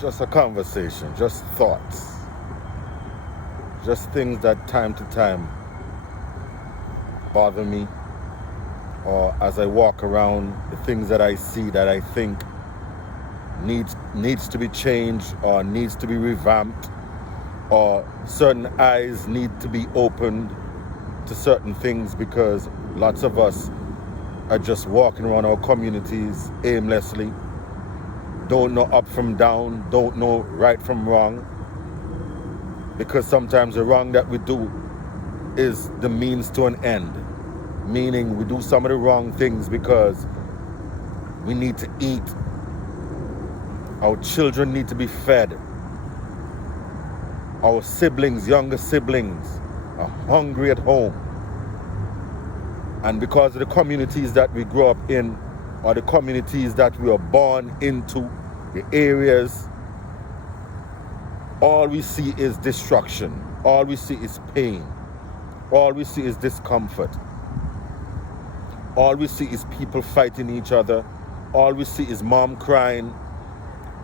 Just a conversation, just thoughts, just things that time to time bother me, or as I walk around, the things that I see that I think needs to be changed or needs to be revamped, or certain eyes need to be opened to certain things, because lots of us are just walking around our communities aimlessly, don't know up from down, don't know right from wrong, because sometimes the wrong that we do is the means to an end. Meaning we do some of the wrong things because we need to eat. Our children need to be fed. Our siblings, younger siblings, are hungry at home. And because of the communities that we grow up in, or the communities that we are born into, the areas, all we see is destruction. All we see is pain. All we see is discomfort. All we see is people fighting each other. All we see is mom crying.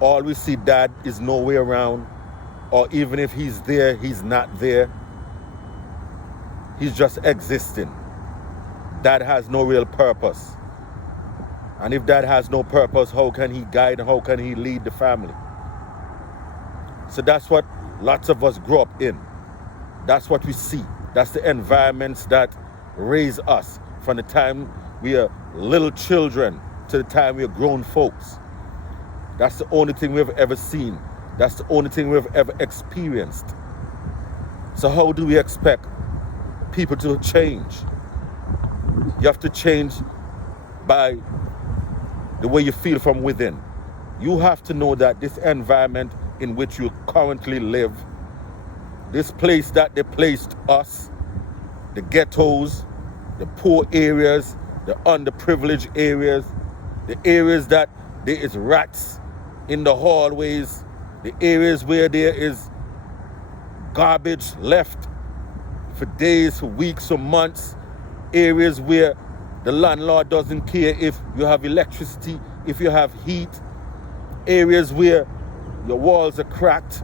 All we see, dad is nowhere around. Or even if he's there, he's not there. He's just existing. Dad has no real purpose. And if dad has no purpose, how can he guide and how can he lead the family? So that's what lots of us grow up in. That's what we see. That's the environments that raise us from the time we are little children to the time we are grown folks. That's the only thing we've ever seen. That's the only thing we've ever experienced. So how do we expect people to change? You have to change by the way you feel from within. You have to know that this environment in which you currently live, this place that they placed us, the ghettos, the poor areas, the underprivileged areas, the areas that there is rats in the hallways, the areas where there is garbage left for days, for weeks, or months, areas where the landlord doesn't care if you have electricity, if you have heat, areas where your walls are cracked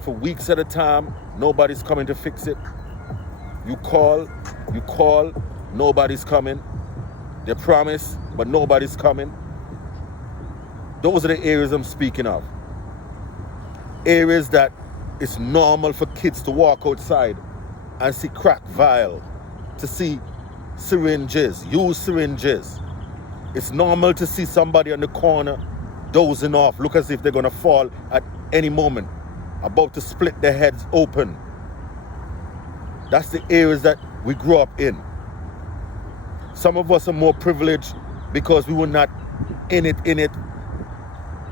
for weeks at a time, nobody's coming to fix it. You call, nobody's coming. They promise, but nobody's coming. Those are the areas I'm speaking of. Areas that it's normal for kids to walk outside and see crack vial, to see syringes, used syringes. It's normal to see somebody on the corner dozing off, look as if they're gonna fall at any moment, about to split their heads open. That's the areas that we grew up in. Some of us are more privileged because we were not in it,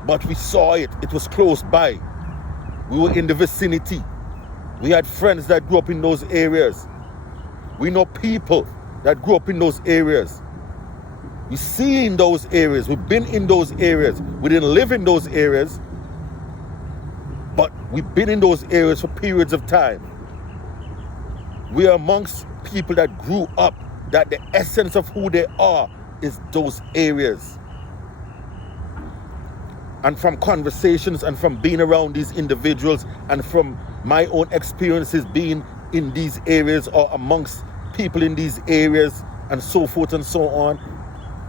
but we saw it. It was close by. We were in the vicinity. We had friends that grew up in those areas. We know people that grew up in those areas. We see in those areas. We've been in those areas. We didn't live in those areas, but we've been in those areas for periods of time. We are amongst people that grew up, that the essence of who they are is those areas. And from conversations and from being around these individuals and from my own experiences being in these areas or amongst people in these areas and so forth and so on,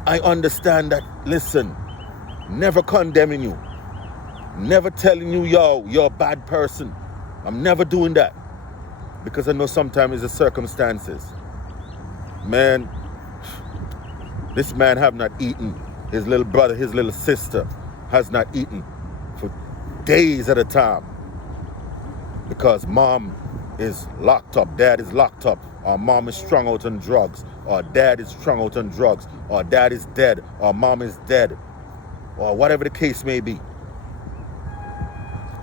I understand that, listen, never condemning you, never telling you, yo, you're a bad person. I'm never doing that, because I know sometimes it's the circumstances. Man, this man have not eaten. His little brother, his little sister has not eaten for days at a time because mom is locked up, dad is locked up, or mom is strung out on drugs, or dad is strung out on drugs, or dad is dead, or mom is dead, or whatever the case may be.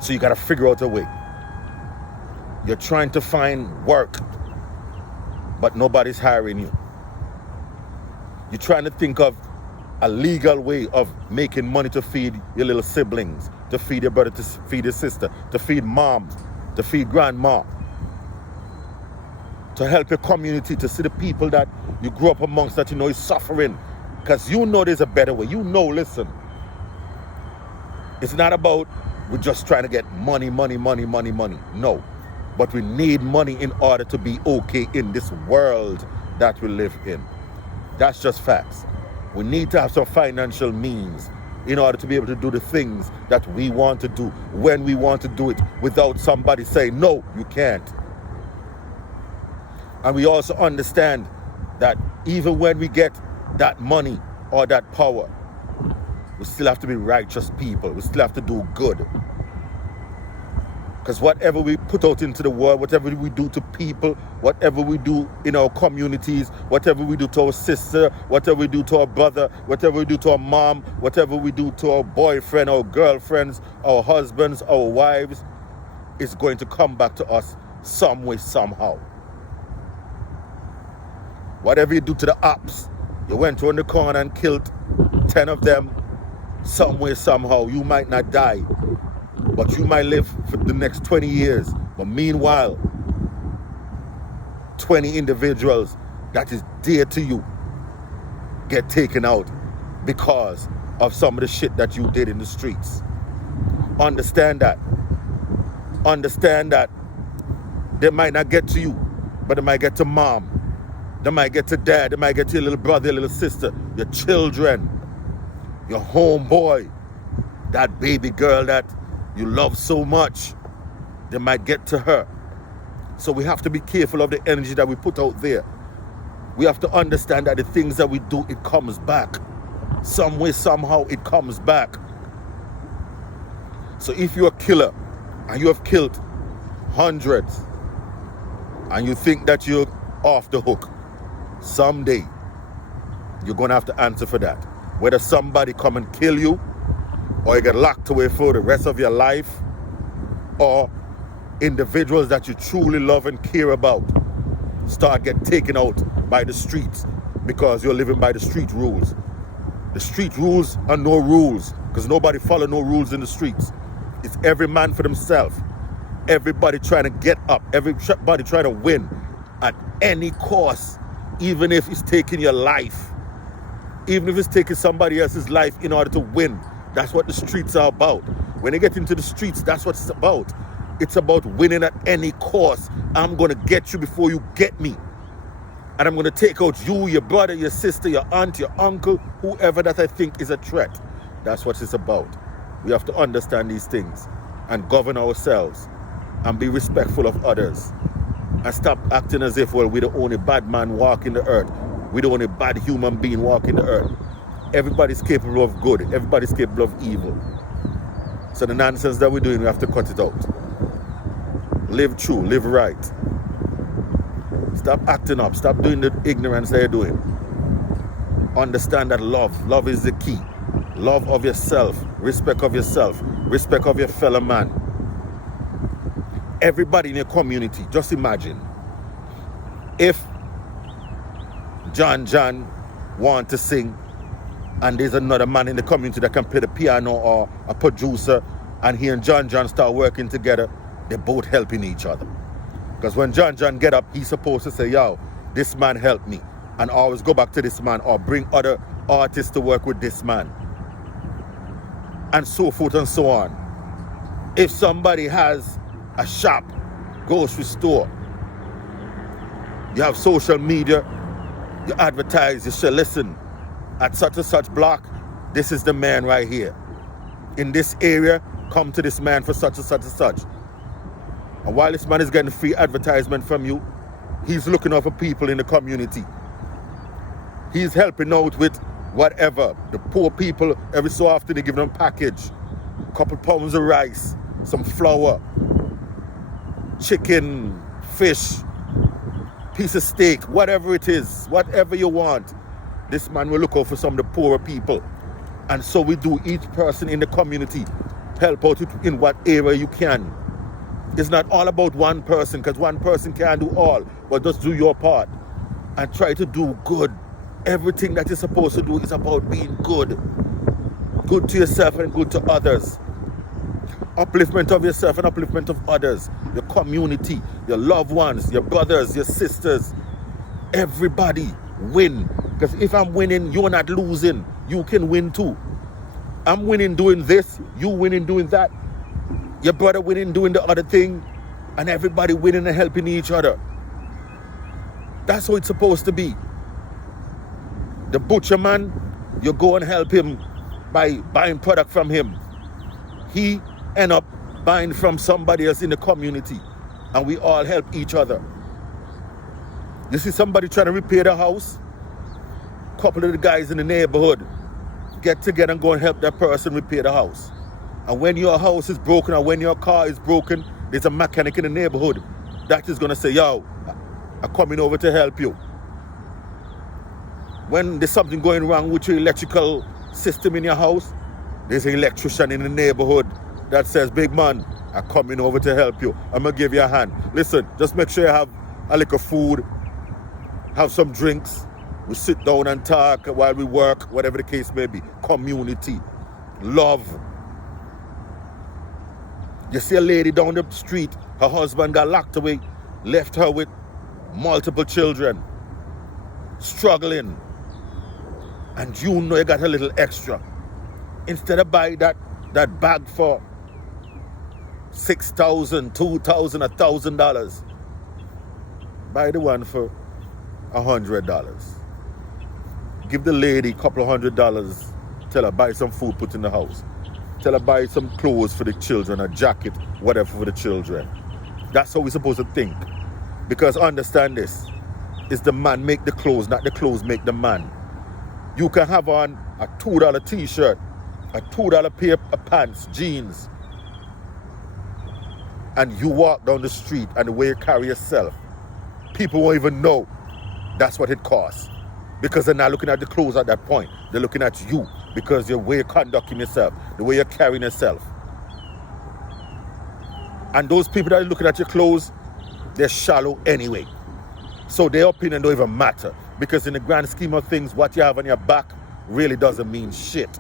So you gotta figure out a way. You're trying to find work, but nobody's hiring you. You're trying to think of a legal way of making money to feed your little siblings, to feed your brother, to feed your sister, to feed mom, to feed grandma, to help your community, to see the people that you grew up amongst that you know is suffering, because you know there's a better way. You know, listen, it's not about we're just trying to get money, money, money, money, money. No. But we need money in order to be okay in this world that we live in. That's just facts. We need to have some financial means in order to be able to do the things that we want to do when we want to do it without somebody saying, no, you can't. And we also understand that even when we get that money or that power, we still have to be righteous people. We still have to do good. Because whatever we put out into the world, whatever we do to people, whatever we do in our communities, whatever we do to our sister, whatever we do to our brother, whatever we do to our mom, whatever we do to our boyfriend, our girlfriends, our husbands, our wives, is going to come back to us some way, somehow. Whatever you do to the ops, you went around the corner and killed 10 of them, some way, somehow. You might not die, but you might live for the next 20 years. But meanwhile, 20 individuals that is dear to you get taken out because of some of the shit that you did in the streets. Understand that. Understand that they might not get to you, but they might get to mom. They might get to dad. They might get to your little brother, your little sister, your children, your homeboy, that baby girl that you love so much. They might get to her. So we have to be careful of the energy that we put out there. We have to understand that the things that we do, it comes back. Some way, somehow, it comes back. So if you're a killer and you have killed hundreds and you think that you're off the hook, someday you're going to have to answer for that. Whether somebody come and kill you, or you get locked away for the rest of your life, or individuals that you truly love and care about start get taken out by the streets because you're living by the street rules. The street rules are no rules because nobody follow no rules in the streets. It's every man for themselves. Everybody trying to get up. Everybody trying to win at any cost, even if it's taking your life. Even if it's taking somebody else's life in order to win. That's what the streets are about. When they get into the streets, that's what it's about. It's about winning at any cost. I'm going to get you before you get me. And I'm going to take out you, your brother, your sister, your aunt, your uncle, whoever that I think is a threat. That's what it's about. We have to understand these things and govern ourselves and be respectful of others. And stop acting as if, well, we're the only bad man walking the earth. We're the only bad human being walking the earth. Everybody's capable of good. Everybody's capable of evil. So the nonsense that we're doing, we have to cut it out. Live true, live right. Stop acting up. Stop doing the ignorance that you're doing. Understand that love is the key. Love of yourself, respect of yourself, respect of your fellow man. Everybody in your community, just imagine if John want to sing and there's another man in the community that can play the piano or a producer, and he and John start working together, they're both helping each other. Because when John get up, he's supposed to say, yo, this man helped me, and always go back to this man or bring other artists to work with this man, and so forth and so on. If somebody has a shop, grocery store, you have social media, you advertise, you say, listen, at such and such block, this is the man right here. In this area, come to this man for such and such and such. And while this man is getting free advertisement from you, he's looking out for people in the community. He's helping out with whatever. The poor people, every so often they give them a package. A couple pounds of rice, some flour, chicken, fish, piece of steak, whatever it is, whatever you want. This man will look out for some of the poorer people. And so we do, each person in the community, help out in what area you can. It's not all about one person, because one person can't do all, but just do your part and try to do good. Everything that you're supposed to do is about being good. Good to yourself and good to others. Upliftment of yourself and upliftment of others. Your community, your loved ones, your brothers, your sisters. Everybody win. Because if I'm winning, you're not losing. You can win too. I'm winning doing this, you winning doing that. Your brother winning doing the other thing, and everybody winning and helping each other. That's how it's supposed to be. The butcher man, you go and help him by buying product from him. He end up buying from somebody else in the community, and we all help each other. You see somebody trying to repair the house, couple of the guys in the neighborhood get together and go and help that person repair the house. And when your house is broken or when your car is broken, there's a mechanic in the neighborhood that is going to say, yo, I'm coming over to help you. When there's something going wrong with your electrical system in your house, there's an electrician in the neighborhood that says, big man, I'm coming over to help you. I'm going to give you a hand. Listen, just make sure you have a little food, have some drinks. We sit down and talk while we work, whatever the case may be. Community, love. You see a lady down the street, her husband got locked away, left her with multiple children, struggling. And you know you got a little extra. Instead of buy that bag for $6,000, $2,000, $1,000, buy the one for $100. Give the lady a couple of $100. Tell her buy some food, put in the house. Tell her buy some clothes for the children, a jacket, whatever for the children. That's how we're supposed to think. Because understand this, it's the man make the clothes, not the clothes make the man. You can have on a $2 t-shirt, a $2 pair of pants, jeans, and you walk down the street and the way you carry yourself, people won't even know that's what it costs. Because they're not looking at the clothes at that point. They're looking at you because the way you're conducting yourself, the way you're carrying yourself. And those people that are looking at your clothes, they're shallow anyway. So their opinion don't even matter. Because in the grand scheme of things, what you have on your back really doesn't mean shit.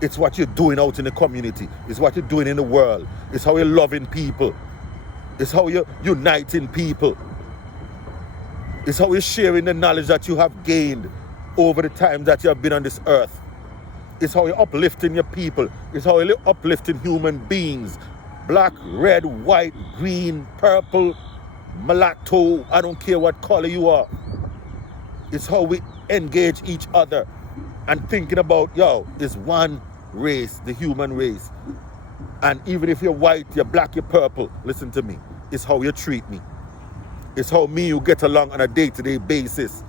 It's what you're doing out in the community. It's what you're doing in the world. It's how you're loving people. It's how you're uniting people. It's how you're sharing the knowledge that you have gained over the time that you have been on this earth. It's how you're uplifting your people. It's how you're uplifting human beings. Black, red, white, green, purple, mulatto, I don't care what color you are. It's how we engage each other and thinking about, yo, it's one race, the human race. And even if you're white, you're black, you're purple, listen to me. It's how you treat me. It's how me you get along on a day-to-day basis.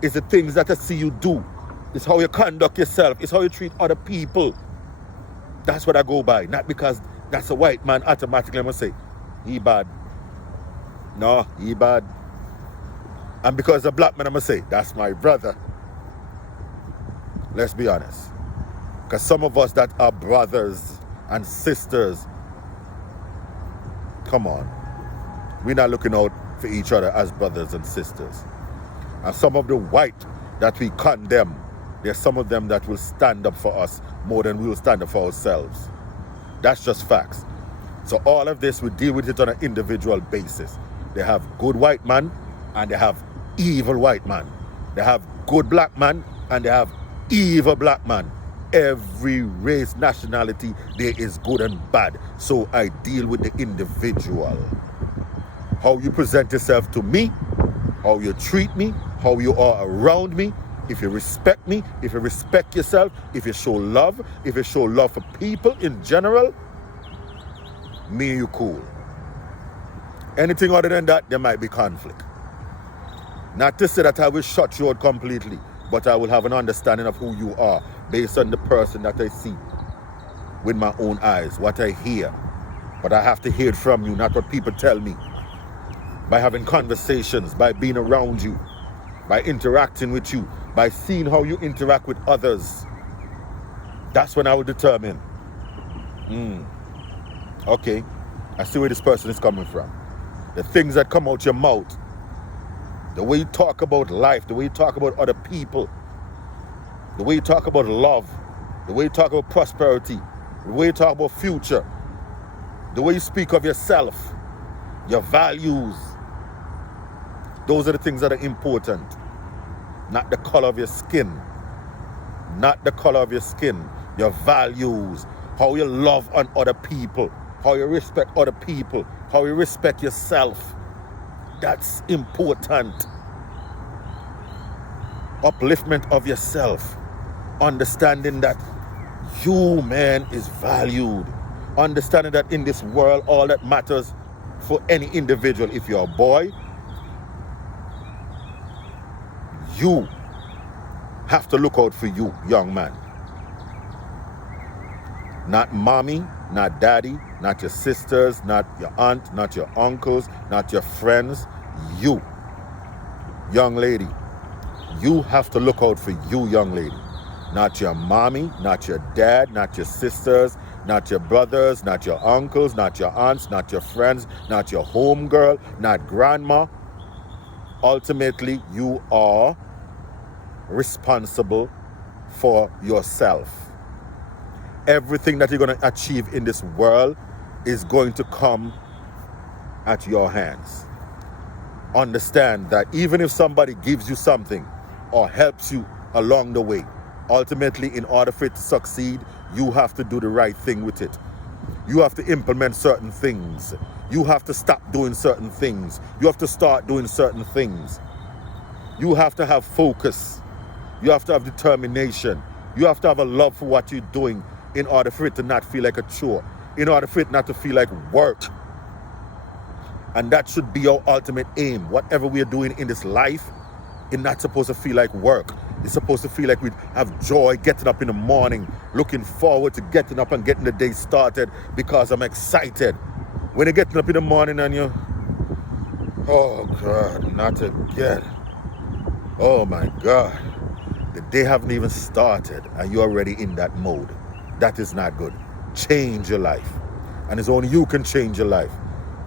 It's the things that I see you do. It's how you conduct yourself. It's how you treat other people. That's what I go by. Not because that's a white man automatically I'm going to say, he bad. No, he bad. And because a black man I'm going to say, that's my brother. Let's be honest. Because some of us that are brothers and sisters, come on. We're not looking out for each other as brothers and sisters. And some of the white that we condemn, there's some of them that will stand up for us more than we will stand up for ourselves. That's just facts. So all of this, we deal with it on an individual basis. They have good white man and they have evil white man. They have good black man and they have evil black man. Every race, nationality, there is good and bad. So I deal with the individual. How you present yourself to me, how you treat me, how you are around me. If you respect me, if you respect yourself, if you show love for people in general, me and you cool. Anything other than that, there might be conflict. Not to say that I will shut you out completely, but I will have an understanding of who you are based on the person that I see with my own eyes, what I hear. But I have to hear it from you, not what people tell me. By having conversations, by being around you, by interacting with you, by seeing how you interact with others. That's when I will determine, okay, I see where this person is coming from. The things that come out your mouth, the way you talk about life, the way you talk about other people, the way you talk about love, the way you talk about prosperity, the way you talk about future, the way you speak of yourself, your values. Those are the things that are important. Not the color of your skin. Not the color of your skin. Your values. how you love on other people, how you respect other people, how you respect yourself. That's important. Upliftment of yourself. Understanding that you, man, is valued. Understanding that in this world, all that matters for any individual, if you're a boy, you have to look out for you, young man. Not mommy, not daddy, not your sisters, not your aunt, not your uncles, not your friends. You, young lady, you have to look out for you, young lady. Not your mommy, not your dad, not your sisters, not your brothers, not your uncles, not your aunts, not your friends, not your homegirl, not grandma. Ultimately, you are responsible for yourself. Everything that you're going to achieve in this world is going to come at your hands. Understand that even if somebody gives you something or helps you along the way, ultimately, in order for it to succeed, you have to do the right thing with it. You have to implement certain things. You have to stop doing certain things. You have to start doing certain things. You have to have focus. You have to have determination. You have to have a love for what you're doing in order for it to not feel like a chore, in order for it not to feel like work. And that should be our ultimate aim. Whatever we are doing in this life, it's not supposed to feel like work. It's supposed to feel like we have joy getting up in the morning, looking forward to getting up and getting the day started because I'm excited. When you're getting up in the morning and you're, oh God, not again. Oh my God. The day haven't even started and you're already in that mode. That is not good. Change your life. And it's only you can change your life.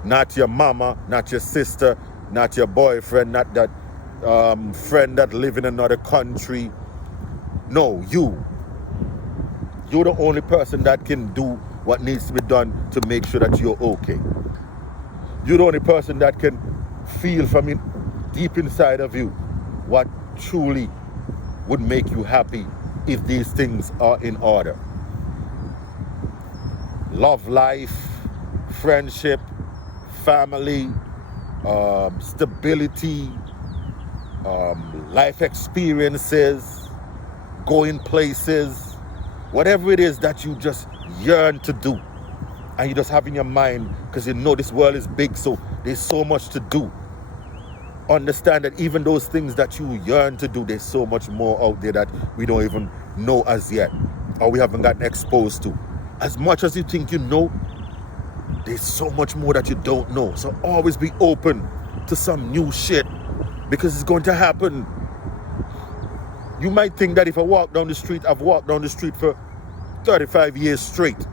Not your mama, not your sister, not your boyfriend, not that friend that live in another country. No, you. You're the only person that can do what needs to be done to make sure that you're okay. You're the only person that can feel from deep inside of you what truly would make you happy if these things are in order. Love life, friendship, family, stability, life experiences, going places, whatever it is that you just yearn to do and you just have in your mind because you know this world is big, so there's so much to do. Understand that even those things that you yearn to do, there's so much more out there that we don't even know as yet or we haven't gotten exposed to. As much as you think you know, there's so much more that you don't know. So always be open to some new shit because it's going to happen. You might think that if I walk down the street, I've walked down the street for 35 years straight.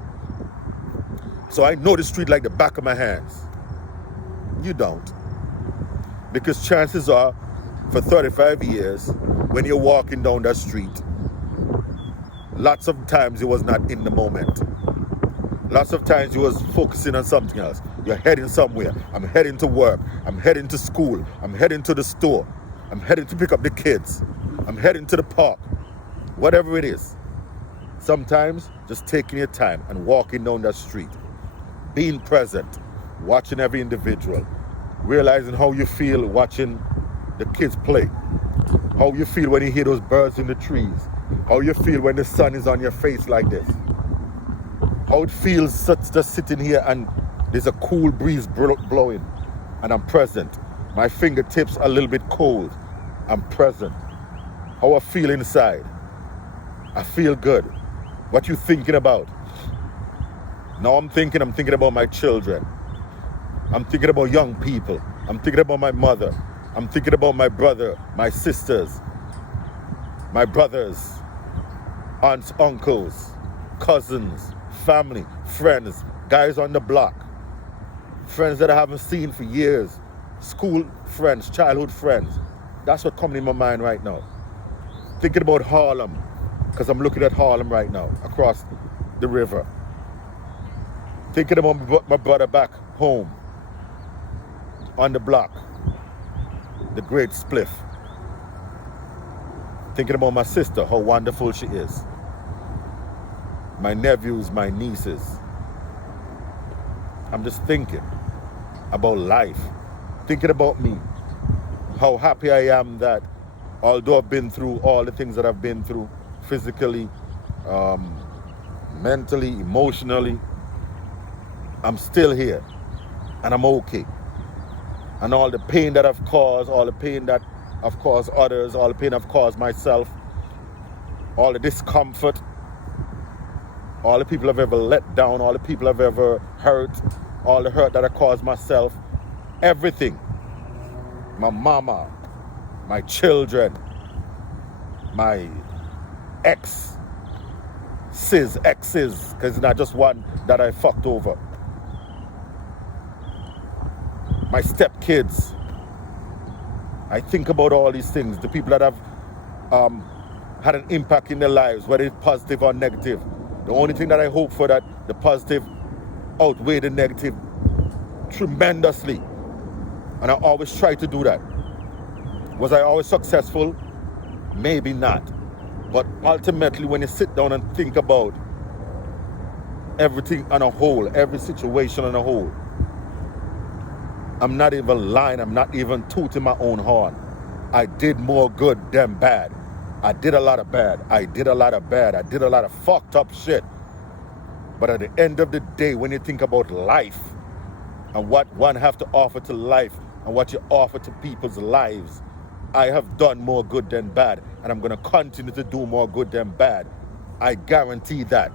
So I know the street like the back of my hands. You don't. Because chances are, for 35 years, when you're walking down that street, lots of times you was not in the moment. Lots of times you was focusing on something else. You're heading somewhere. I'm heading to work. I'm heading to school. I'm heading to the store. I'm heading to pick up the kids. I'm heading to the park. Whatever it is. Sometimes just taking your time and walking down that street. Being present. Watching every individual. Realizing how you feel watching the kids play. How you feel when you hear those birds in the trees. How you feel when the sun is on your face like this. How it feels just sitting here and there's a cool breeze blowing and I'm present. My fingertips are a little bit cold. I'm present. How I feel inside. I feel good. What you thinking about? Now I'm thinking about my children. I'm thinking about young people. I'm thinking about my mother. I'm thinking about my brother, my sisters, my brothers, aunts, uncles, cousins, family, friends, guys on the block, friends that I haven't seen for years, school friends, childhood friends. That's what coming in my mind right now. Thinking about Harlem, because I'm looking at Harlem right now, across the river. Thinking about my brother back home, on the block, the great Spliff. Thinking about my sister, how wonderful she is. my nephews, my nieces. I'm just thinking about life, thinking about me, how happy I am that although I've been through all the things that I've been through, physically, mentally, emotionally, I'm still here and I'm okay. And all the pain that I've caused, all the pain that I've caused others, all the pain I've caused myself, all the discomfort, all the people I've ever let down, all the people I've ever hurt, all the hurt that I caused myself, everything. My mama, my children, my exes, because it's not just one that I fucked over. My stepkids. I think about all these things, the people that have had an impact in their lives, whether it's positive or negative. The only thing that I hope for, that the positive outweigh the negative tremendously. And I always try to do that. Was I always successful? Maybe not. But ultimately, when you sit down and think about everything on a whole, every situation on a whole, I'm not even lying. I'm not even tooting my own horn. I did more good than bad. I did a lot of bad. I did a lot of bad. I did a lot of fucked up shit. But at the end of the day, when you think about life and what one have to offer to life and what you offer to people's lives, I have done more good than bad, and I'm going to continue to do more good than bad. I guarantee that.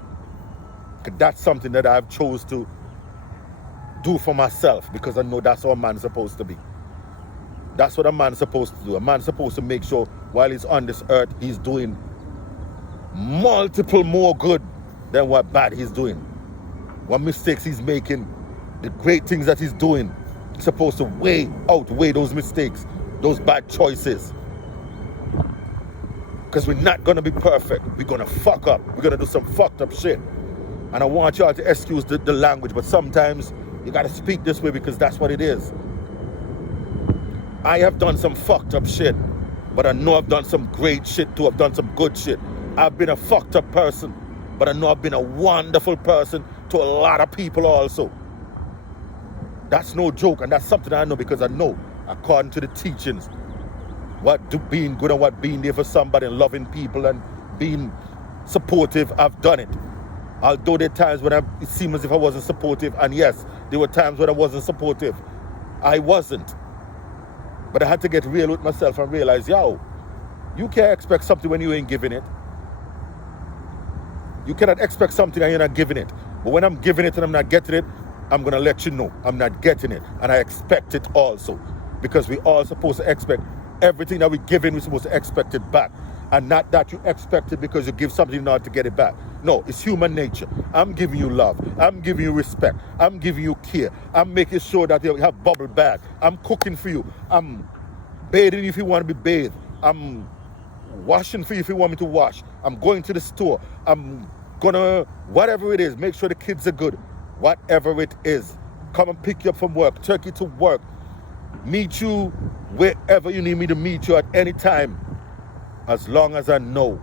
'Cause that's something that I've chose to do for myself, because I know that's how a man's supposed to be. That's what a man's supposed to do. A man's supposed to make sure while he's on this earth, he's doing multiple more good than what bad he's doing. What mistakes he's making, the great things that he's doing, he's supposed to outweigh those mistakes, those bad choices. Because we're not going to be perfect. We're going to fuck up. We're going to do some fucked up shit. And I want y'all to excuse the language, but sometimes you got to speak this way because that's what it is. I have done some fucked up shit, but I know I've done some great shit too. I've done some good shit. I've been a fucked up person, but I know I've been a wonderful person to a lot of people also. That's no joke, and that's something I know, because I know, according to the teachings, what being good and what being there for somebody and loving people and being supportive, I've done it. Although there are times when it seemed as if I wasn't supportive, and yes, there were times when I wasn't supportive. I wasn't. But I had to get real with myself and realize, yo, you can't expect something when you ain't giving it. You cannot expect something and you're not giving it. But when I'm giving it and I'm not getting it, I'm going to let you know I'm not getting it. And I expect it also. Because we all supposed to expect everything that we're giving, we're supposed to expect it back. And not that you expect it because you give something in order to get it back. No, it's human nature. I'm giving you love. I'm giving you respect. I'm giving you care. I'm making sure that you have bubble bath. I'm cooking for you. I'm bathing if you want to be bathed. I'm washing for you if you want me to wash. I'm going to the store. I'm gonna, whatever it is, make sure the kids are good. Whatever it is. Come and pick you up from work. Take you to work. Meet you wherever you need me to meet you at any time. As long as I know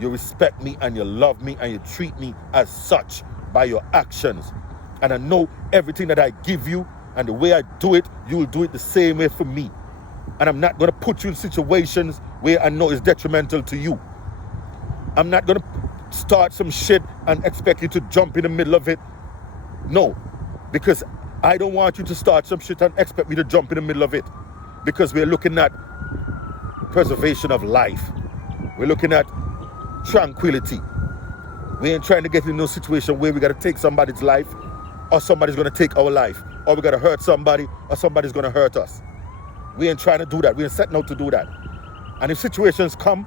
you respect me and you love me and you treat me as such by your actions. And I know everything that I give you and the way I do it, you will do it the same way for me. And I'm not going to put you in situations where I know it's detrimental to you. I'm not going to start some shit and expect you to jump in the middle of it. No, because I don't want you to start some shit and expect me to jump in the middle of it. Because we're looking at preservation of life. We're looking at tranquility. We ain't trying to get in no situation where we got to take somebody's life, or somebody's going to take our life, or we got to hurt somebody, or somebody's going to hurt us. We ain't trying to do that. We ain't setting out to do that. And if situations come,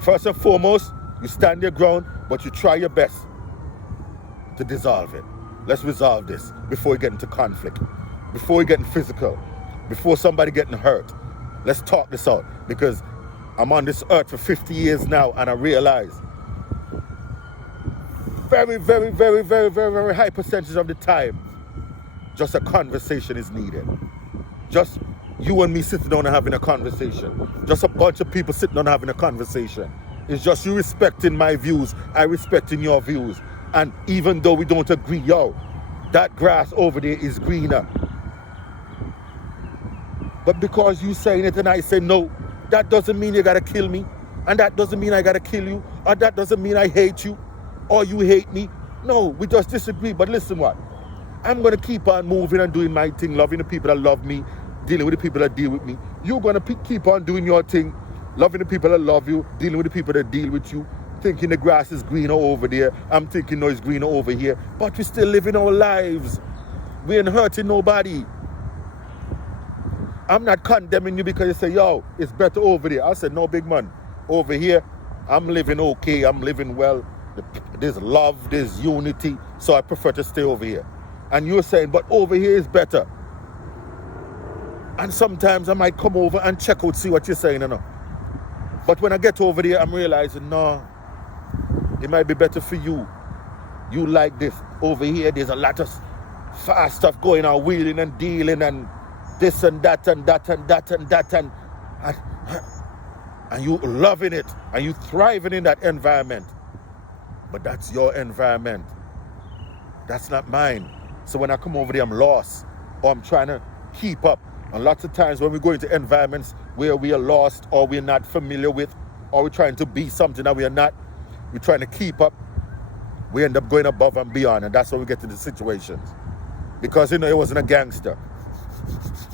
first and foremost, you stand your ground, but you try your best to dissolve it. Let's resolve this before we get into conflict, before we get physical, before somebody getting hurt. Let's talk this out, because I'm on this earth for 50 years now, and I realize very, very, very, very, very, very high percentage of the time, just a conversation is needed. Just you and me sitting down and having a conversation. Just a bunch of people sitting down and having a conversation. It's just you respecting my views, I respecting your views. And even though we don't agree, yo, that grass over there is greener. But because you saying it and I say no, that doesn't mean you gotta kill me. And that doesn't mean I gotta kill you. Or that doesn't mean I hate you. Or you hate me. No, we just disagree. But listen what? I'm gonna keep on moving and doing my thing, loving the people that love me, dealing with the people that deal with me. You're gonna keep on doing your thing, loving the people that love you, dealing with the people that deal with you, thinking the grass is greener over there. I'm thinking no, it's greener over here. But we're still living our lives. We ain't hurting nobody. I'm not condemning you because you say, yo, it's better over there. I said, no, big man. Over here, I'm living okay. I'm living well. There's love, there's unity. So I prefer to stay over here. And you're saying, but over here is better. And sometimes I might come over and check out, see what you're saying, you know. But when I get over there, I'm realizing, no, it might be better for you. You like this. Over here, there's a lot of fast stuff going on, wheeling and dealing and this and that and that and that and that and you loving it and you thriving in that environment. But that's your environment. That's not mine. So when I come over there, I'm lost or I'm trying to keep up. And lots of times when we go into environments where we are lost or we're not familiar with or we're trying to be something that we are not, we're trying to keep up, we end up going above and beyond. And that's when we get to the situations. Because, you know, it wasn't a gangster.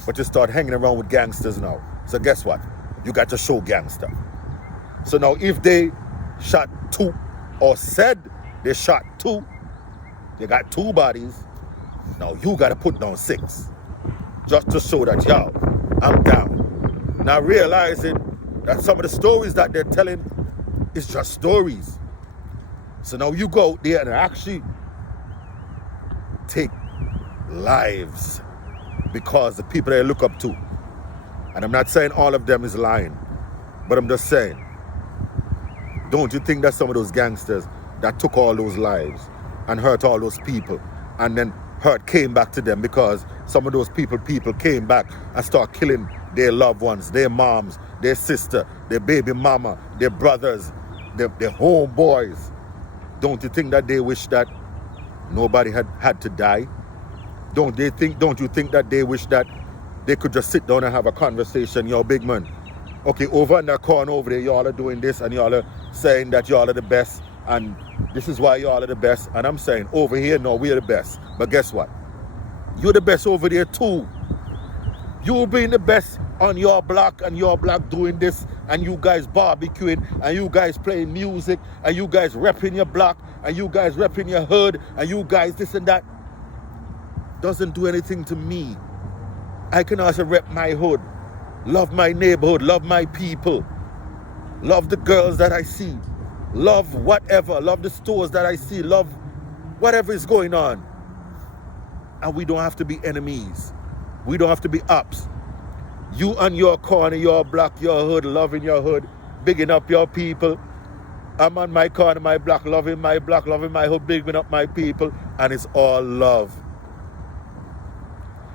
But you start hanging around with gangsters now. So guess what? You got to show gangster. So now if they shot 2 or said they shot 2, they got 2 bodies. Now you got to put down 6. Just to show that, yo, I'm down. Now realizing that some of the stories that they're telling is just stories. So now you go out there and actually take lives. Because the people that I look up to, and I'm not saying all of them is lying, but I'm just saying, don't you think that some of those gangsters that took all those lives and hurt all those people, and then hurt came back to them because some of those people came back and start killing their loved ones, their moms, their sister, their baby mama, their brothers, their homeboys. Don't you think that they wish that nobody had to die? Don't you think that they wish that they could just sit down and have a conversation, yo, big man? Okay, over in that corner over there, y'all are doing this and y'all are saying that y'all are the best and this is why y'all are the best. And I'm saying, over here, no, we're the best. But guess what? You're the best over there too. You being the best on your block and your block doing this and you guys barbecuing and you guys playing music and you guys repping your block and you guys repping your hood and you guys this and that. Doesn't do anything to me. I can also rep my hood, love my neighborhood, love my people, love the girls that I see, love whatever, love the stores that I see, love whatever is going on. And we don't have to be enemies. We don't have to be ops. You on your corner, your block, your hood, loving your hood, bigging up your people. I'm on my corner, my block, loving my hood, bigging up my people, and it's all love.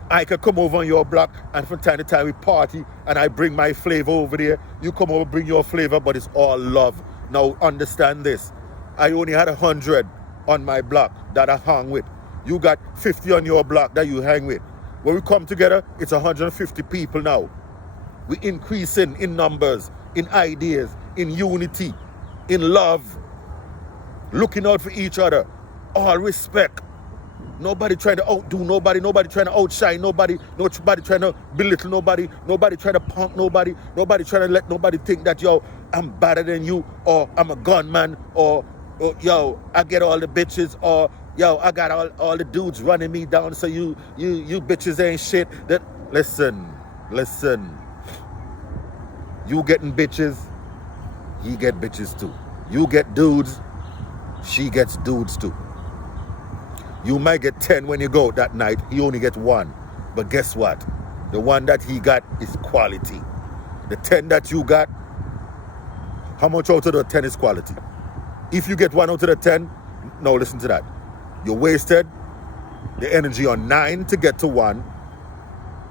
I can come over on your block and from time to time we party and I bring my flavor over there. You come over, bring your flavor, but it's all love. Now understand this. I only had 100 on my block that I hung with. You got 50 on your block that you hang with. When we come together, it's 150 people now. We're increasing in numbers, in ideas, in unity, in love, looking out for each other, all respect. Nobody trying to outdo nobody trying to outshine nobody trying to belittle nobody trying to punk nobody trying to let nobody think that, yo, I'm better than you, or I'm a gunman, or yo, I get all the bitches, or yo, I got all the dudes running me down, so you bitches ain't shit. That listen. You getting bitches, he get bitches too. You get dudes, she gets dudes too. You might get 10 when you go out that night. He only gets 1. But guess what? The one that he got is quality. The 10 that you got, how much out of the 10 is quality? If you get 1 out of the 10, no, listen to that. You wasted the energy on 9 to get to 1.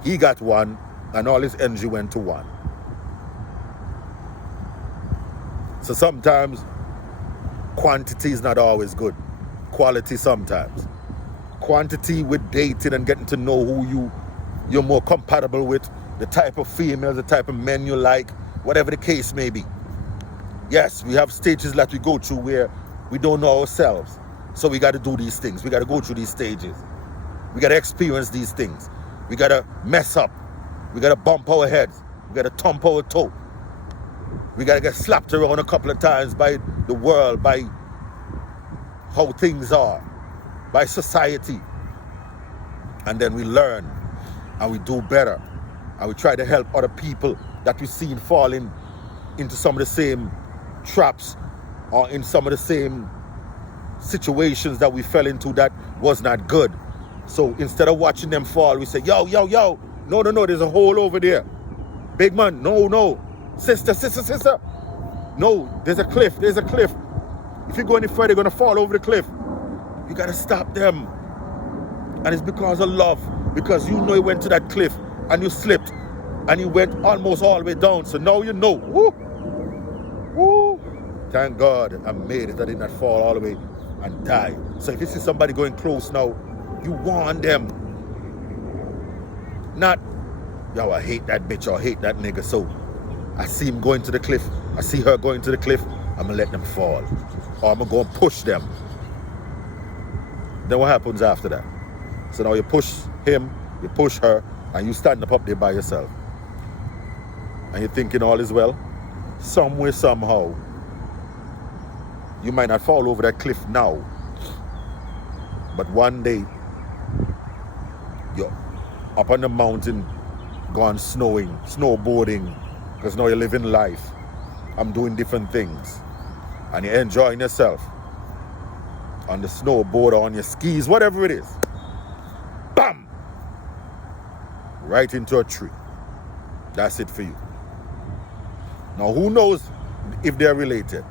He got 1, and all his energy went to 1. So sometimes quantity is not always good. Quality sometimes. Quantity with dating and getting to know who you're more compatible with, the type of females, the type of men you like, whatever the case may be. Yes, we have stages that we go through where we don't know ourselves. So we got to do these things. We got to go through these stages. We got to experience these things. We got to mess up. We got to bump our heads. We got to thump our toe. We got to get slapped around a couple of times by the world, by how things are, by society. And then we learn and we do better. And we try to help other people that we've seen falling into some of the same traps or in some of the same situations that we fell into that was not good. So instead of watching them fall, we say, yo, no, there's a hole over there. Big man, no. Sister. No, there's a cliff. If you go any further, you're going to fall over the cliff. You got to stop them. And it's because of love. Because you know you went to that cliff and you slipped and you went almost all the way down. So now you know. Woo! Thank God I made it. I did not fall all the way and die. So if you see somebody going close now, you warn them. Not, yo, I hate that bitch or I hate that nigga. So I see him going to the cliff. I see her going to the cliff. I'm going to let them fall. Or I'm going to go and push them. Then what happens after that? So now you push him, you push her, and you stand up there by yourself. And you're thinking all is well. Some way, somehow, you might not fall over that cliff now. But one day, you're up on the mountain, gone snowing, snowboarding, because now you're living life. I'm doing different things. And you're enjoying yourself. On the snowboard or on your skis, whatever it is. Bam! Right into a tree. That's it for you. Now, who knows if they're related?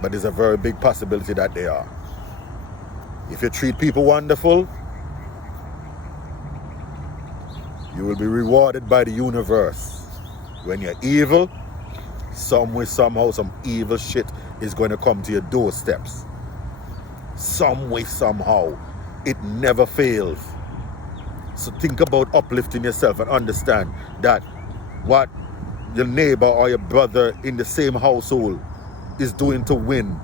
But there's a very big possibility that they are. If you treat people wonderful, you will be rewarded by the universe. When you're evil, some way, somehow, some evil shit is going to come to your doorsteps. Some way, somehow. It never fails. So think about uplifting yourself and understand that what your neighbor or your brother in the same household is doing to win,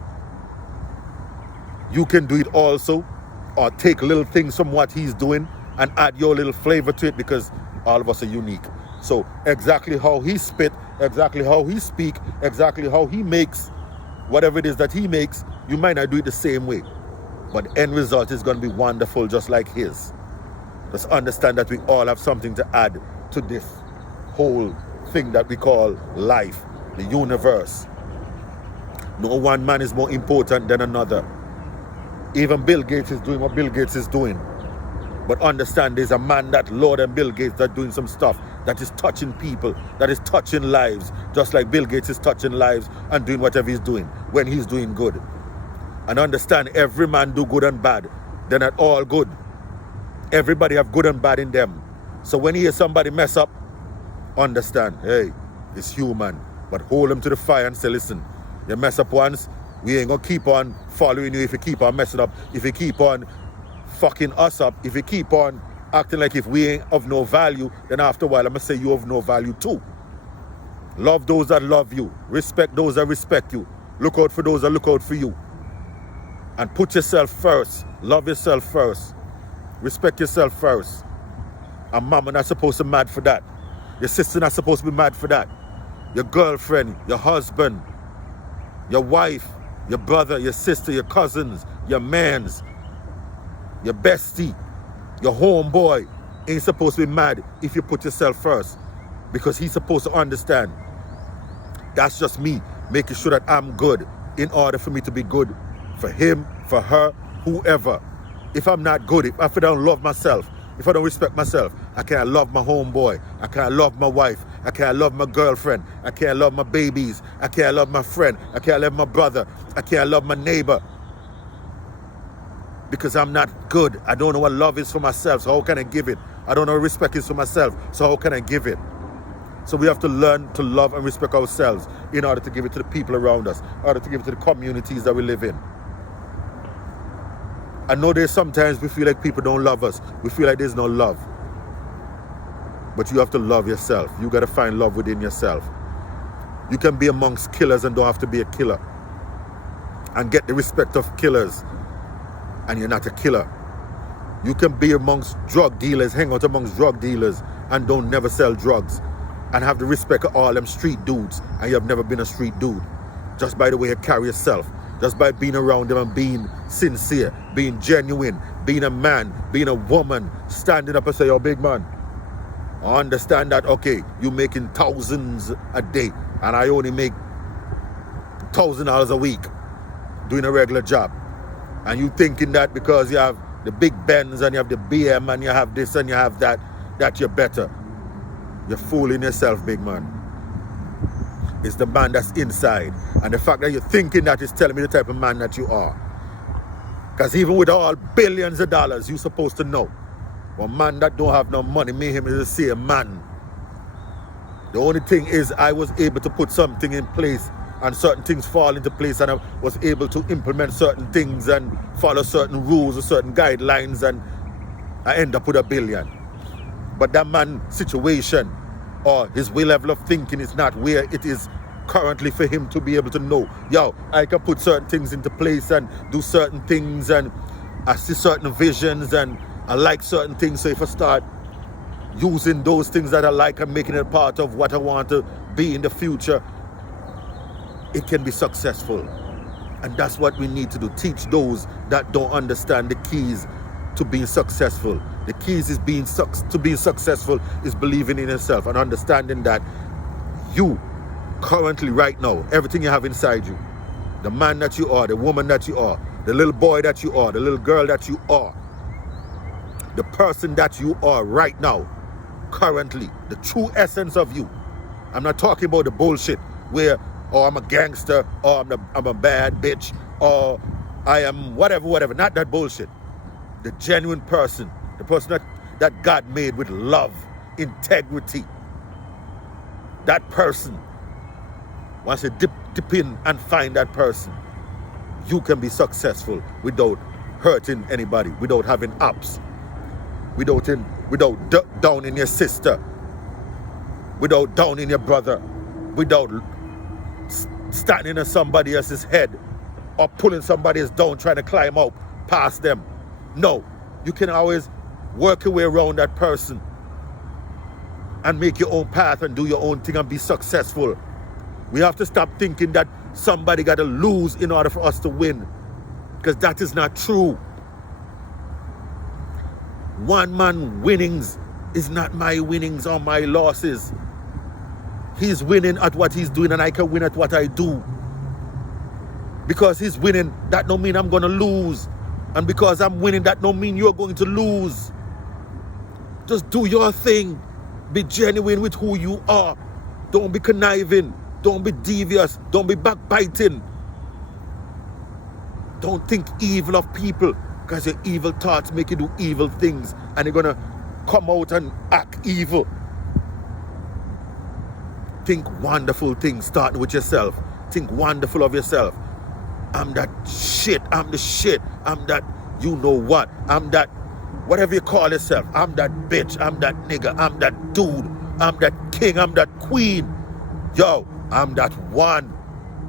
you can do it also, or take little things from what he's doing and add your little flavor to it, because all of us are unique. So exactly how he spit, exactly how he speak, exactly how he makes whatever it is that he makes, you might not do it the same way, but the end result is going to be wonderful just like his. Just understand that we all have something to add to this whole thing that we call life, the universe. No one man is more important than another. Even Bill Gates is doing what Bill Gates is doing. But understand there's a man that Lord and Bill Gates that doing some stuff that is touching people, that is touching lives, just like Bill Gates is touching lives and doing whatever he's doing when he's doing good. And understand every man do good and bad. They're not all good. Everybody have good and bad in them. So when you hear somebody mess up, understand, hey, it's human. But hold them to the fire and say, listen, you mess up once, we ain't gonna keep on following you if you keep on messing up, if you keep on fucking us up, if you keep on acting like if we ain't of no value, then after a while I'm gonna say you of no value too. Love those that love you. Respect those that respect you. Look out for those that look out for you. And put yourself first. Love yourself first. Respect yourself first. And mama not supposed to be mad for that. Your sister not supposed to be mad for that. Your girlfriend, your husband, your wife, your brother, your sister, your cousins, your mans, your bestie, your homeboy ain't supposed to be mad if you put yourself first, because he's supposed to understand that's just me making sure that I'm good in order for me to be good for him, for her, whoever. If I'm not good, if I don't love myself, if I don't respect myself, I can't love my homeboy, I can't love my wife, I can't love my girlfriend, I can't love my babies, I can't love my friend, I can't love my brother, I can't love my neighbor. Because I'm not good. I don't know what love is for myself, so how can I give it? I don't know what respect is for myself, so how can I give it? So we have to learn to love and respect ourselves in order to give it to the people around us, in order to give it to the communities that we live in. I know there's sometimes we feel like people don't love us. We feel like there's no love. But you have to love yourself. You got to find love within yourself. You can be amongst killers and don't have to be a killer. And get the respect of killers. And you're not a killer. You can be amongst drug dealers, hang out amongst drug dealers, and don't never sell drugs. And have the respect of all them street dudes. And you have never been a street dude. Just by the way you carry yourself. Just by being around them and being sincere, being genuine, being a man, being a woman, standing up and say, yo, big man, I understand that, okay, you making thousands a day and I only make $1,000 a week doing a regular job. And you thinking that because you have the big Benz and you have the BM and you have this and you have that, that you're better. You're fooling yourself, big man. It's the man that's inside. And the fact that you're thinking that is telling me the type of man that you are. Because even with all billions of dollars, you're supposed to know. A man that don't have no money, me him is the same man. The only thing is I was able to put something in place and certain things fall into place and I was able to implement certain things and follow certain rules or certain guidelines and I end up with $1 billion. But that man's situation or his level of thinking is not where it is currently for him to be able to know, yo, I can put certain things into place and do certain things and I see certain visions and I like certain things. So if I start using those things that I like and making it part of what I want to be in the future, it can be successful. And that's what we need to do. Teach those that don't understand the keys to being successful. The keys is to being successful is believing in yourself and understanding that you currently right now, everything you have inside you, the man that you are, the woman that you are, the little boy that you are, the little girl that you are, the person that you are right now, currently, the true essence of you. I'm not talking about the bullshit where, oh, I'm a gangster, or I'm a bad bitch, or I am whatever, not that bullshit. The genuine person, the person that God made with love, integrity. That person, once you dip in and find that person, you can be successful without hurting anybody, without having ups, without downing your sister, without downing your brother, without standing on somebody else's head or pulling somebody else down trying to climb up past them. No, you can always work your way around that person and make your own path and do your own thing and be successful. We have to stop thinking that somebody got to lose in order for us to win, because that is not true. One man winnings is not my winnings or my losses. He's winning at what he's doing and I can win at what I do. Because he's winning, that don't mean I'm going to lose. And because I'm winning, that don't mean you're going to lose. Just do your thing. Be genuine with who you are. Don't be conniving. Don't be devious. Don't be backbiting. Don't think evil of people, because your evil thoughts make you do evil things and you're going to come out and act evil. Think wonderful things, starting with yourself. Think wonderful of yourself. I'm that shit. I'm the shit. I'm that you know what. I'm that whatever you call yourself. I'm that bitch. I'm that nigga. I'm that dude. I'm that king. I'm that queen. Yo, I'm that one.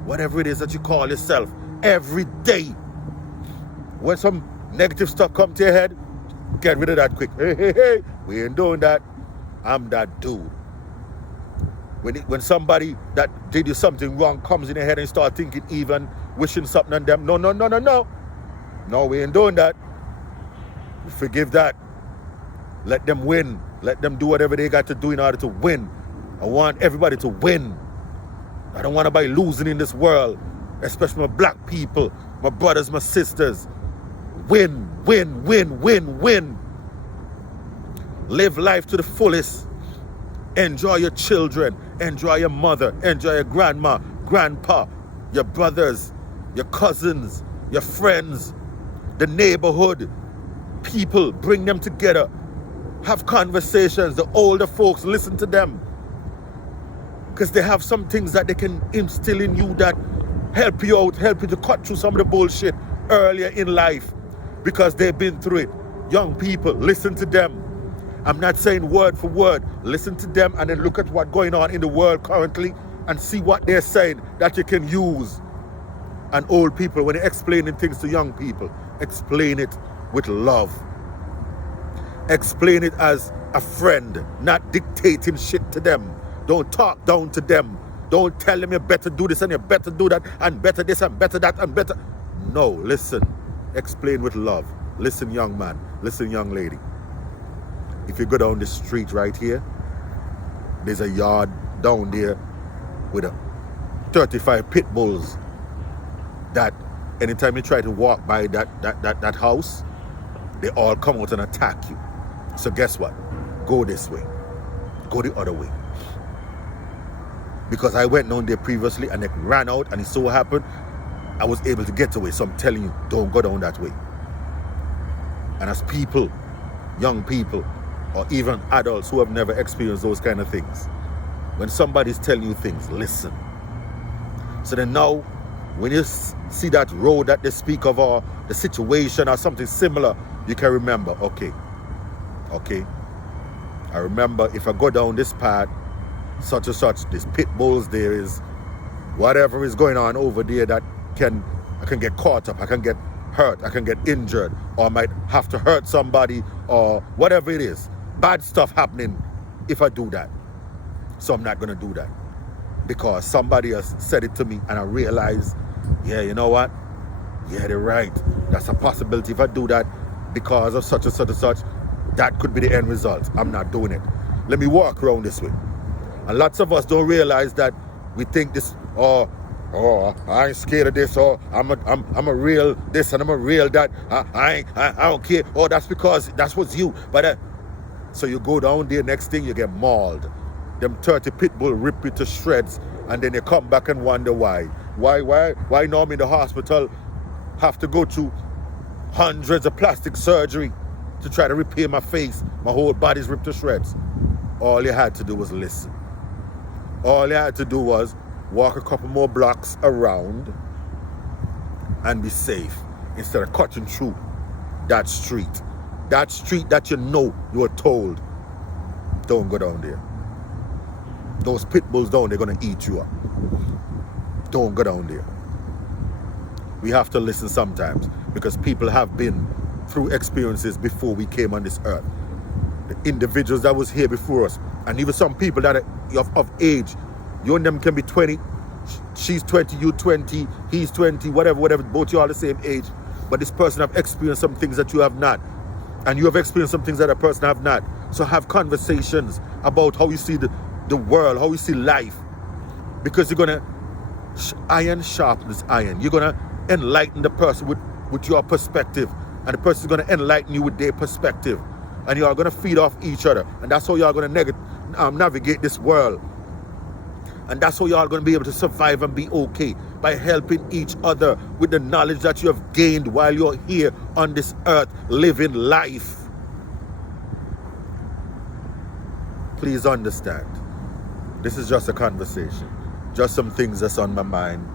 Whatever it is that you call yourself. Every day. When some negative stuff come to your head, get rid of that quick. Hey, we ain't doing that. I'm that dude. When somebody that did you something wrong comes in your head and start thinking even, wishing something on them, no. No, we ain't doing that. We forgive that. Let them win. Let them do whatever they got to do in order to win. I want everybody to win. I don't want anybody losing in this world, especially my black people, my brothers, my sisters. Win. Live life to the fullest. Enjoy your children. Enjoy your mother. Enjoy your grandma, grandpa, your brothers, your cousins, your friends, the neighborhood, people. Bring them together. Have conversations. The older folks, listen to them. Because they have some things that they can instill in you that help you out, help you to cut through some of the bullshit earlier in life because they've been through it. Young people, listen to them. I'm not saying word for word. Listen to them and then look at what's going on in the world currently and see what they're saying that you can use. And old people, when they're explaining things to young people, explain it with love. Explain it as a friend, not dictating shit to them. Don't talk down to them. Don't tell them you better do this and you better do that and better this and better that and better. No, listen. Explain with love. Listen, young man. Listen, young lady. If you go down the street right here, there's a yard down there with 35 pit bulls that anytime you try to walk by that house, they all come out and attack you. So guess what? Go this way. Go the other way. Because I went down there previously and they ran out and it so happened I was able to get away. So I'm telling you, don't go down that way. And as people, young people, or even adults who have never experienced those kind of things, when somebody's telling you things, listen. So then now, when you see that road that they speak of or the situation or something similar, you can remember, okay, I remember if I go down this path, such and such, there's pit bulls, there is whatever is going on over there that I can get caught up, I can get hurt, I can get injured, or I might have to hurt somebody, or whatever it is. Bad stuff happening if I do that. So I'm not going to do that. Because somebody has said it to me and I realize, yeah, you know what? Yeah, they're right. That's a possibility. If I do that because of such and such and such, that could be the end result. I'm not doing it. Let me walk around this way. And lots of us don't realize that we think this, oh, I ain't scared of this, or I'm a real this and I'm a real that. I don't care. Oh, that's because that's what's you. But so you go down there, next thing you get mauled. Them 30 pit bull rip you to shreds, and then you come back and wonder why. Why now I'm in the hospital, have to go through hundreds of plastic surgery to try to repair my face. My whole body's ripped to shreds. All you had to do was listen. All you had to do was walk a couple more blocks around and be safe instead of cutting through that street. That street that you know you were told, don't go down there. Those pit bulls down, they're going to eat you up. Don't go down there. We have to listen sometimes because people have been through experiences before we came on this earth. The individuals that was here before us, and even some people that are of age, you and them can be 20, she's 20, you 20, he's 20, whatever, both you are the same age, but this person have experienced some things that you have not, and you have experienced some things that a person have not. So have conversations about how you see the world, how you see life, because you're gonna iron sharpens iron. You're gonna enlighten the person with your perspective, and the person is gonna enlighten you with their perspective, and you are gonna feed off each other, and that's how you are gonna navigate this world. And that's how you are going to be able to survive and be okay, by helping each other with the knowledge that you have gained while you're here on this earth living life. Please understand, this is just a conversation, just some things that's on my mind,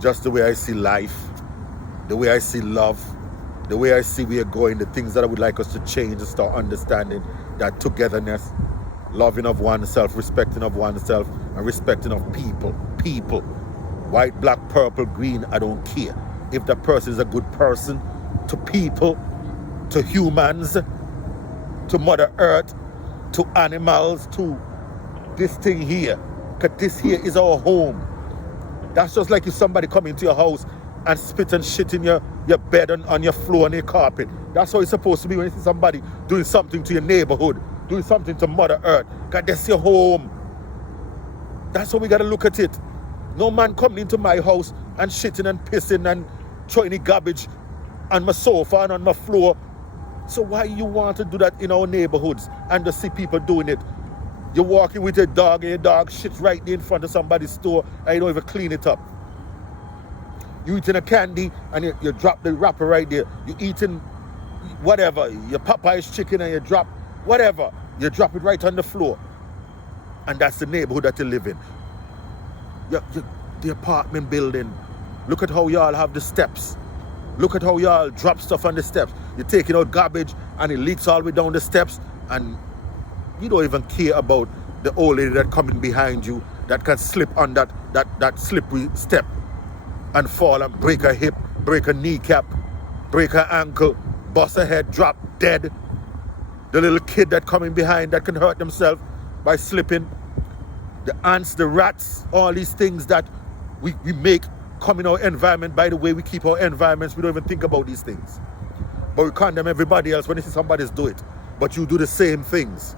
just the way I see life, the way I see love, the way I see we are going, the things that I would like us to change and start understanding that togetherness, loving of oneself, respecting of oneself, and respecting of people. White, black, purple, green, I don't care. If that person is a good person to people, to humans, to Mother Earth, to animals, to this thing here. Because this here is our home. That's just like if somebody come into your house and spit and shit in your bed and on your floor and your carpet. That's how it's supposed to be when you see somebody doing something to your neighborhood, doing something to Mother Earth. God, that's your home. That's how we got to look at it. No man coming into my house and shitting and pissing and throwing the garbage on my sofa and on my floor. So why you want to do that in our neighborhoods and to see people doing it? You're walking with your dog and your dog shits right there in front of somebody's store and you don't even clean it up. You eating a candy and you drop the wrapper right there. You eating whatever, your Popeye's chicken and you drop whatever. You drop it right on the floor. And that's the neighborhood that you live in. The apartment building. Look at how y'all have the steps. Look at how y'all drop stuff on the steps. You're taking out garbage and it leaks all the way down the steps, and you don't even care about the old lady that coming behind you that can slip on that slippery step and fall and break her hip, break her kneecap, break her ankle, bust her head, drop dead. The little kid that coming behind that can hurt themselves by slipping. The ants, the rats, all these things that we make come in our environment. By the way, we keep our environments. We don't even think about these things. But we condemn everybody else when they see somebody else do it. But you do the same things.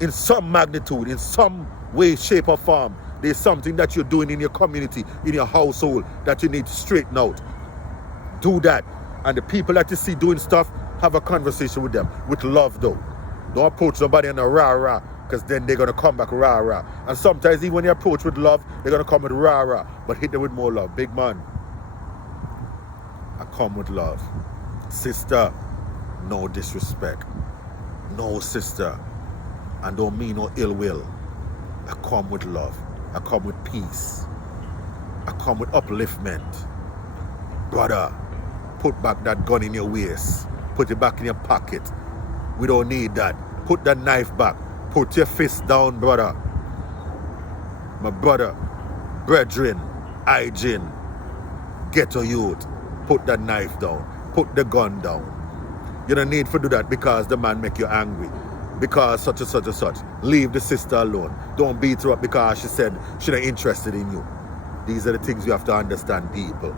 In some magnitude, in some way, shape or form, there's something that you're doing in your community, in your household, that you need to straighten out. Do that. And the people that you see doing stuff, have a conversation with them. With love, though. Don't approach somebody in a rah-rah, because then they're going to come back rah-rah. And sometimes, even when you approach with love, they're going to come with rah-rah. But hit them with more love. Big man, I come with love. Sister, no disrespect. No, sister. And don't mean no ill will. I come with love. I come with peace. I come with upliftment. Brother, put back that gun in your waist. Put it back in your pocket. We don't need that. Put that knife back. Put your fist down, brother. My brother, brethren, hygiene, ghetto youth, put that knife down. Put the gun down. You don't need to do that because the man make you angry. Because such and such and such. Leave the sister alone. Don't beat her up because she said she's not interested in you. These are the things you have to understand, people.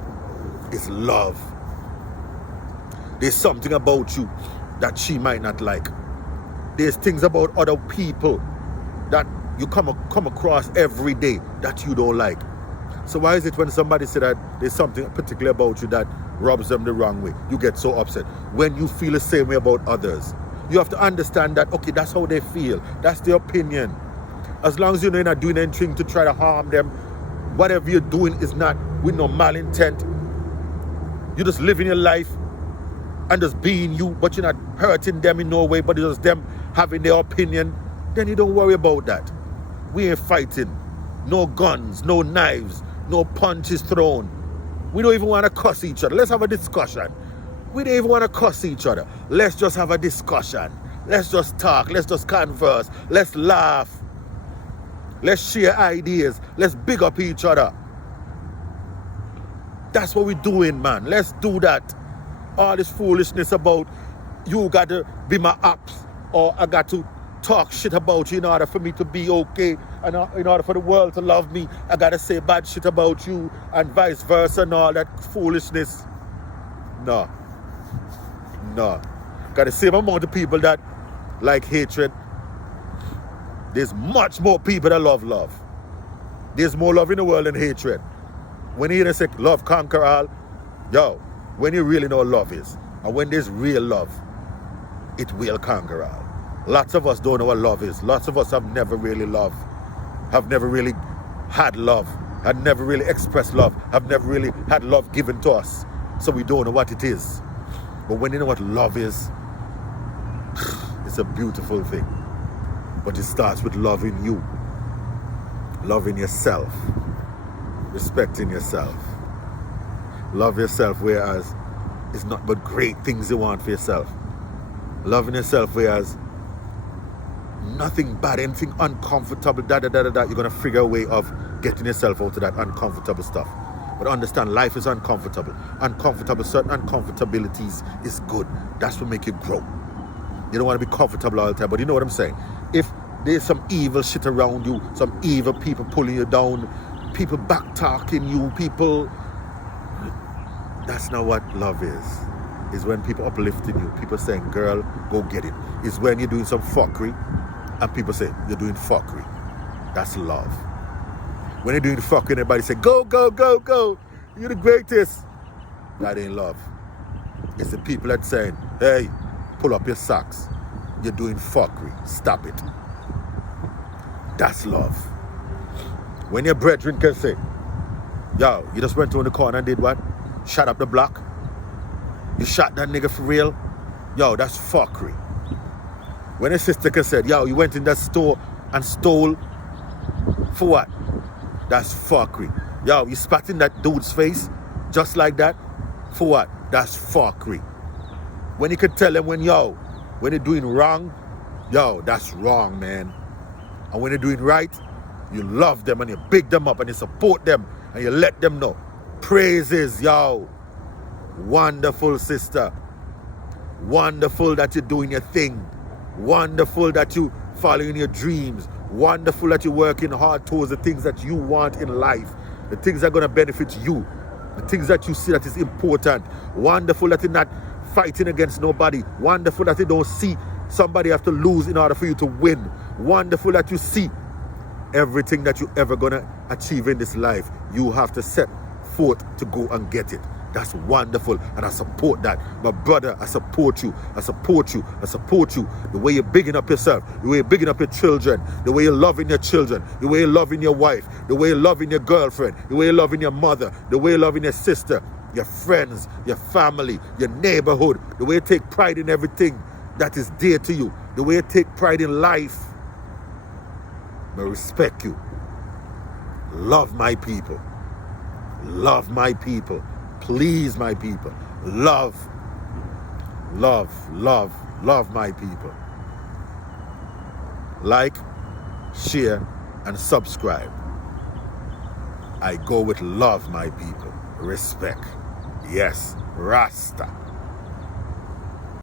It's love. There's something about you that she might not like. There's things about other people that you come across every day that you don't like. So why is it when somebody says that there's something particular about you that rubs them the wrong way, you get so upset? When you feel the same way about others, you have to understand that, okay, that's how they feel. That's their opinion. As long as you're not doing anything to try to harm them, whatever you're doing is not with no malintent. You're just living your life and just being you, but you're not hurting them in no way, but it's just them having their opinion. Then you don't worry about that. We ain't fighting. No guns, no knives, no punches thrown. We don't even want to cuss each other. Let's have a discussion. We don't even want to cuss each other. Let's just have a discussion. Let's just talk. Let's just converse. Let's laugh. Let's share ideas. Let's big up each other. That's what we're doing, man. Let's do that. All this foolishness about you got to be my ops, or I got to talk shit about you in order for me to be okay, and in order for the world to love me, I got to say bad shit about you, and vice versa, and all that foolishness. No. Got the same amount of people that like hatred. There's much more people that love love. There's more love in the world than hatred. When you hear them say love conquer all, yo, when you really know what love is, and when there's real love, it will conquer all. Lots of us don't know what love is. Lots of us have never really loved, have never really had love, have never really expressed love, have never really had love given to us. So we don't know what it is. But when you know what love is, it's a beautiful thing. But it starts with loving you, loving yourself, respecting yourself. Love yourself, whereas it's not but great things you want for yourself. Loving yourself, whereas nothing bad, anything uncomfortable, you're going to figure a way of getting yourself out of that uncomfortable stuff. But understand, life is uncomfortable. Certain uncomfortabilities is good. That's what make you grow. You don't want to be comfortable all the time, but you know what I'm saying? If there's some evil shit around you, some evil people pulling you down, people back-talking you, people... That's not what love is. It's when people uplifting you, people saying, girl, go get it. It's when you're doing some fuckery, and people say, you're doing fuckery. That's love. When you're doing the fuckery, everybody say, go, go, go, go. You're the greatest. That ain't love. It's the people that saying, hey, pull up your socks. You're doing fuckery. Stop it. That's love. When your brethren can say, yo, you just went to the corner and did what? Shut up the block. You shot that nigga for real. Yo, that's fuckery. When a sister can say, yo, you went in that store and stole for what? That's fuckery. Yo, you spat in that dude's face just like that? For what? That's fuckery. When you could tell them when they're doing wrong, yo, that's wrong, man. And when they're doing right, you love them and you big them up and you support them and you let them know. Praises, yo. Wonderful, sister. Wonderful that you're doing your thing. Wonderful that you following your dreams. Wonderful that you're working hard towards the things that you want in life. The things that are going to benefit you. The things that you see that is important. Wonderful that you're not fighting against nobody. Wonderful that you don't see somebody have to lose in order for you to win. Wonderful that you see everything that you ever going to achieve in this life. You have to set forth to go and get it. That's wonderful, and I support that. My brother, I support you. I support you. I support you. The way you're bigging up yourself, the way you're bigging up your children, the way you're loving your children, the way you're loving your wife, the way you're loving your girlfriend, the way you're loving your mother, the way you're loving your sister, your friends, your family, your neighborhood, the way you take pride in everything that is dear to you, the way you take pride in life. I respect you. Love my people. Love my people. Please, my people. Love my people. Like, share, and subscribe. I go with love, my people. Respect. Yes, Rasta.